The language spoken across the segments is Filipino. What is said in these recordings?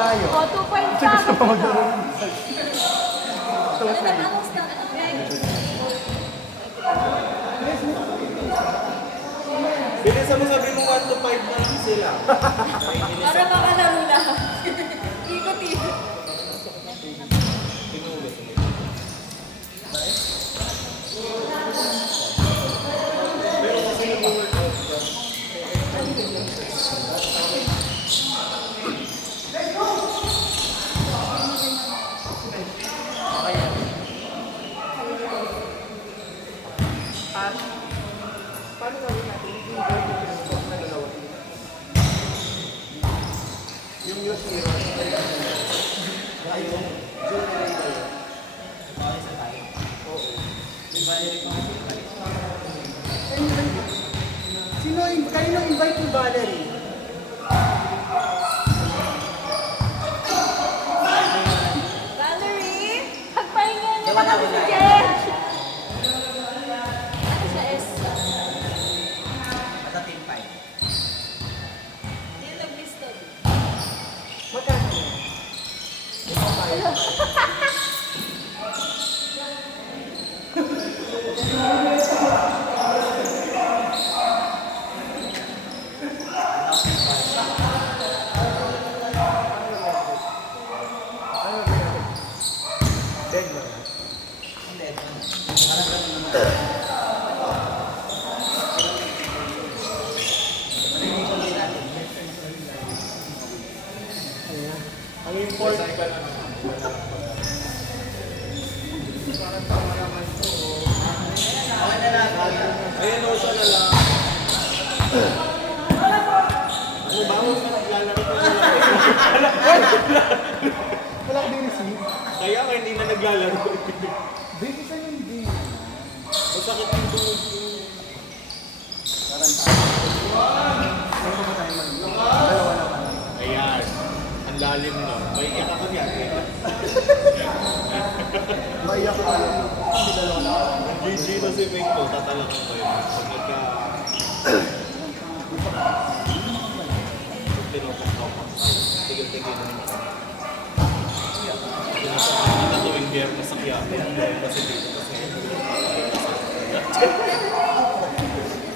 tayo. O, 2 points Gusto pa. pa maglaro ng isang. Bilisan mo sabi mo 1 to 5 na lang sila. Para makalaro lahat. Ikot-ikot. Paano gawin natin? Yung use hero. Ayun. Kanino invite ni Valerie? Valerie, pagpahinga niyo na kami si Jen. Ano siya, S? At team 5. Yung nag-listod. Magkano? Dead mo na. Hindi. Parang ganun naman. Malinisan din natin. Ang important ka lang. Okay na lang. Ayan o, siya na lang. Ano ba mo sa naglalaro ko na lang? Wala ka din receive. Kaya ka hindi na naglalaro. Baby sa yung day. Masakit yung tuhod ko. Ano ba tayo mag- Dalawa naman. Ayan. Ang lalim no. May iyak ako yan. Maiyak ko tayo. Hindi dalawa naman. GG na si Ming ko. Tatalak ko yun. Pag nagka... Tinopok-topok. Tigil-tigil na naman. Tinopok na tuwing biyernes sa Quiapo. Kasi dito kasi...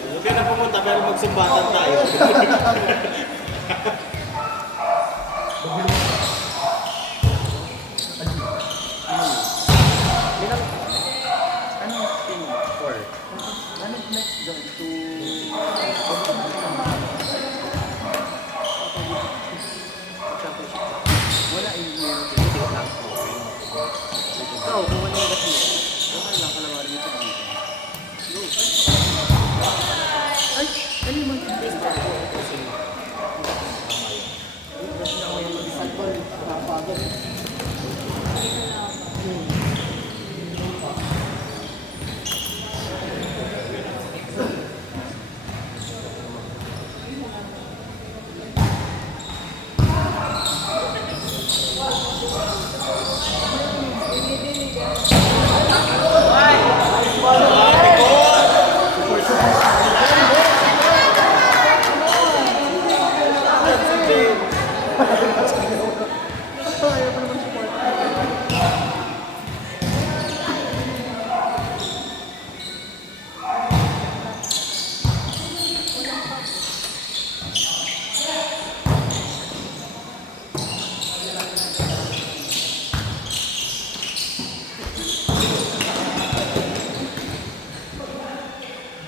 Huwag ka na pumunta pero magsumbatan tayo. Ano team? 4. Ano next doon? To... Wala yung ikaw lang. Ikaw, kung wala yung gabi. Okay lang, kalawarin mo ito dito. Ay! Ano yung mag-baseball? Kasi ako yung mag-baseball. Nakapagod. Ayaw mo naman support.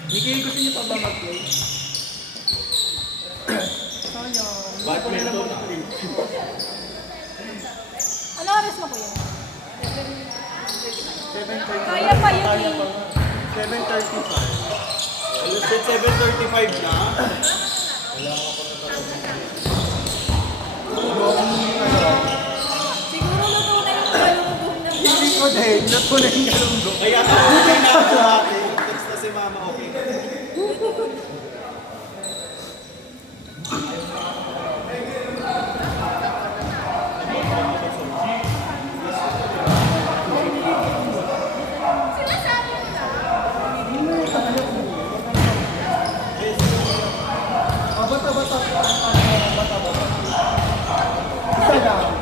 Hindi gusto niyo pa ba mag-play? Sayang. Badminton na. Ano oras mo, kuya? 7:30. Kaya pa yun Kaya eh. pa. 7:35. Alas 7:35 na. Siguro luto na yung kalungkong na. Hindi ko din. Nato na yung galunggo. Kaya okay na ako ate. Text na si mama, okay na. Bata-bata. Bata-bata. Isa lang.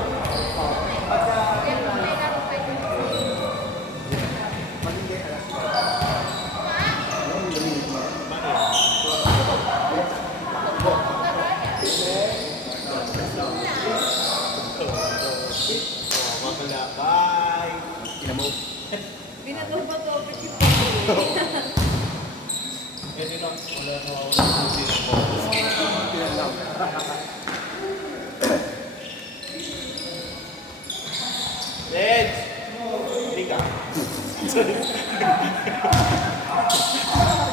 Binato ba to? Eh, di lang. Wala na ako ng Pinalam. Let's! Hindi ka.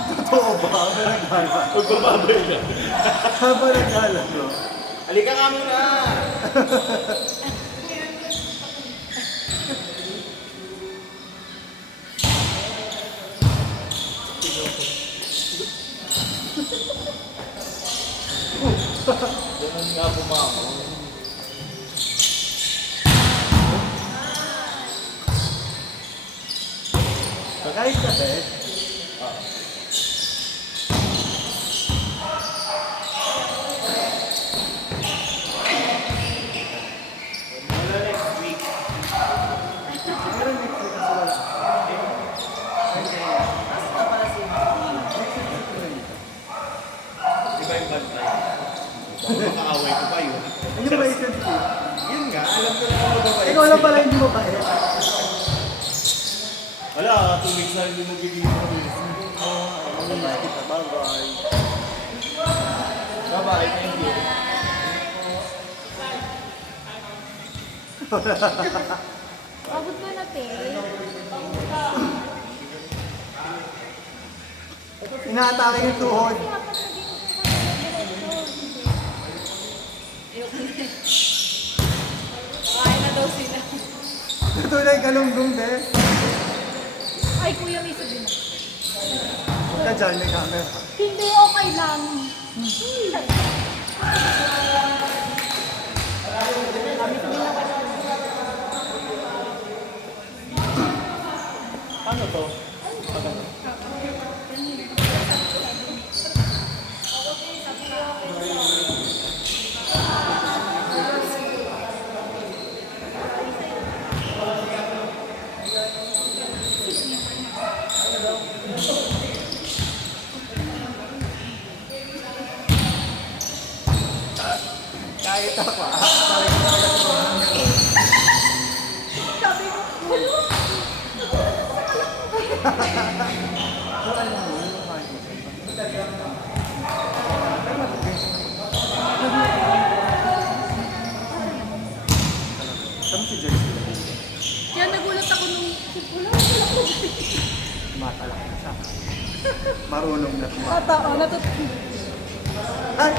Totoo ba? Habang naghala. Magbababay ka. Habang naghala, bro. Halika ka muna! Ganun nga bumako. Pagkait ka, Beth. Wala next week. Meron next week kasi wala. Di ba yung bad night? Baka makaaway ko pa yun. Hindi mo ba i-sensitive? Yun nga, alam ko na ako ba Ikaw lang pala hindi mo ba eh. Wala, 2 weeks na hindi mo bigyan mo. Bye-bye. Bye-bye. Bye-bye, thank you. Abot ko na, te. Inaatake yung tuhod. Dapat naging diretso. Ayoko na. Kakain na daw sila. Ito na yung galunggong, Beth. Ay, kuya, may sabihin ako. Huwag ka dyan, may camera. Hindi, okay lang. Ano to? Kahit ako, Sabi ko, wala. Saan si Joyce? Kaya nagulat ako nung, wala. Matalak na siya. Marunong na tumak. Tata, natutulog. Ay!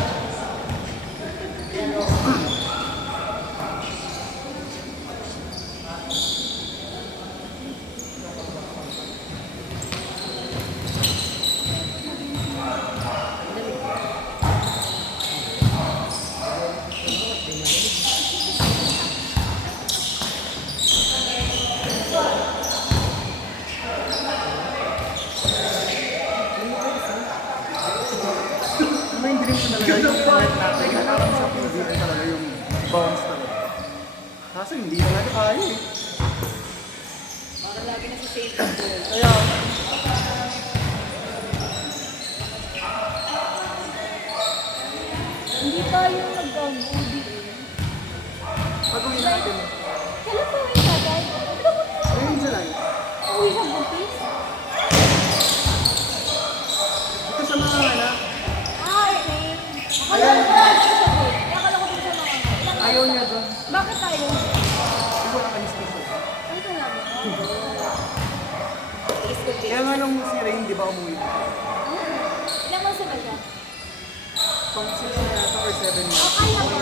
May hindi rin talaga yung net natin. Kailangan sa TV ay talaga yung bounce talaga. Kaso hindi na natin kaya eh. Baka lagi na sa safe. Kaya, Hindi tayo nag-OD. pag-uwi natin. Kailan pa rin tagay? Ngayon July. Uwi sa Buntis? Ito sa mga anak, Ah, okay. Akala ko sa Buntis. Akala ko dun sa mga ilang ayaw niya doon. Bakit tayo? Hindi ko nakalistis. Ano ka namin? Kaya nga nung si Rain, di ba umuwi? Ilang months na siya? Pang 6 na yata or 7 months. Okay na ba?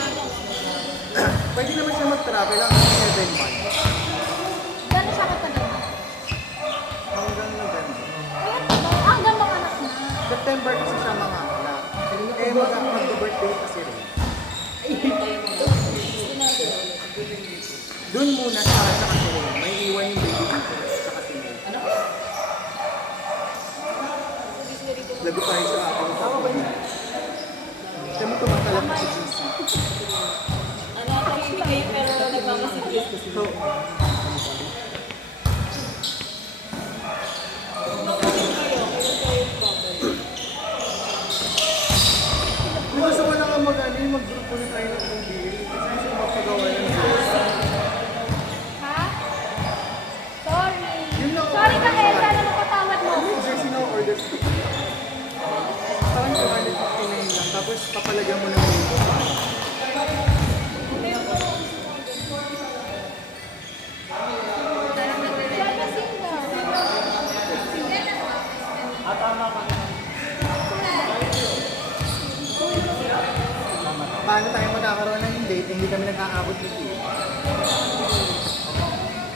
Pwede naman siya mag-travel lang 7 months. Gano'n siya katagal? Hanggang November. Ayan ba? Hanggang mga anak na. September kasi siya mga anak. Eh, mag-birthday kasi Rain. Doon muna sa kasi Rain. May iwan yung baby dito. Sa kasi Rain. Lago tayo sa akong tama ba yun? Siya mo tumatalak na si GC. Ano, tahimik kayo pero nagmamasuggest. So, kung gusto ko lang mag-ano, mag-grupo na tayo ng movie. Kasi gusto ko magpagawa ng Diyos. Ha? Sorry. Tapos papalagyan mo ng dito. Paano tayo magkakaroon ng date? Hindi kami nag-aabot dito.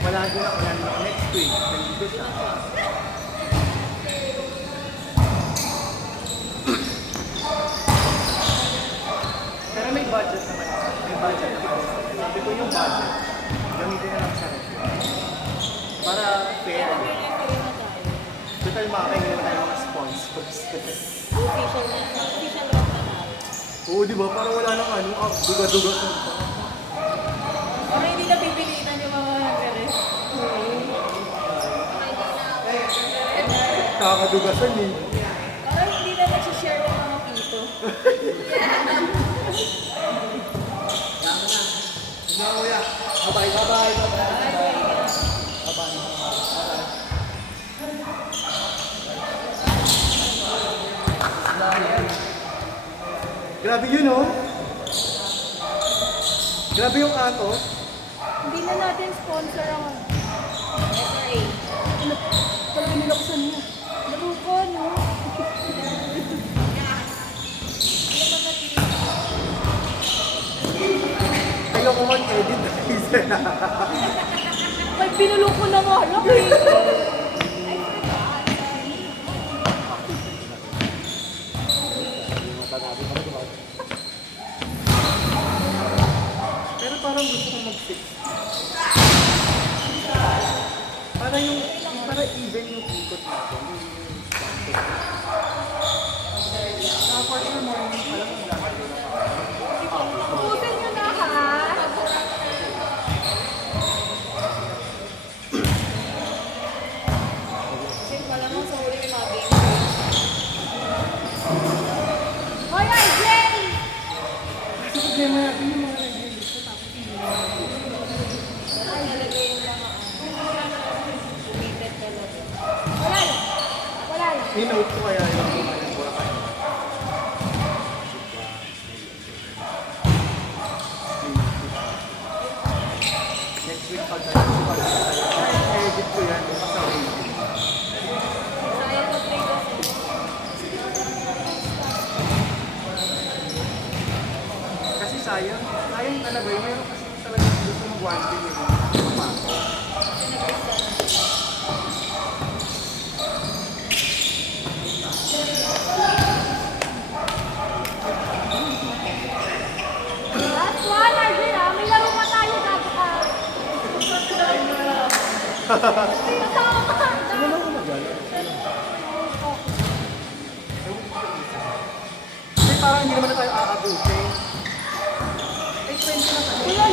Wala din ako yan. Next week, nandito siya. Pero may budget naman. May budget naman. Sabi ko yung budget, gamitin na lang sa rep. Para fair. Total makakain naman tayo mga sponsors. Official na. Official rock na natin. Oo, di ba? Parang wala nang ano, duga-duga sa Para hindi na pipilitan yung mga nagre-rest. kakadugasan eh. Para hindi na nagsishare ng mga pito. Sige, kuya. Bye-bye, bye-bye, bye-bye. Grabe yun, oh. Grabe yung ato. Hindi na natin sponsor ang SRA. Ano? Pag biniloksan mo. Laro ko, no? Ayaw ko mag-edit. May pinulok ko na nga. Laki! Pero parang gusto ko mag-fix. Para even yung ikot natin. For sure, morning pa lang ang lalaro na ako. Pusin nyo na, ha? Kasi wala mo sa huli may mga games. Hoy, RJ! Kasi problema natin yung mga nag-release ko tapos hindi na Talaga yung mga committed talaga. Wala lang. Wala lang. Ninote ko kaya yung mga Boracay. Next week pag edit ko yan, kasawin. Sayang ko trade kasi. Kasi sayang talaga yun. Meron kasi talaga gusto mag-one day yun. Last one, RJ, ha? May laro pa tayo, gago ka. Kasama ka. Ano lang ako mag-gala? Kasi parang hindi naman na tayo aabutin. Eh, 20 na tayo. Wala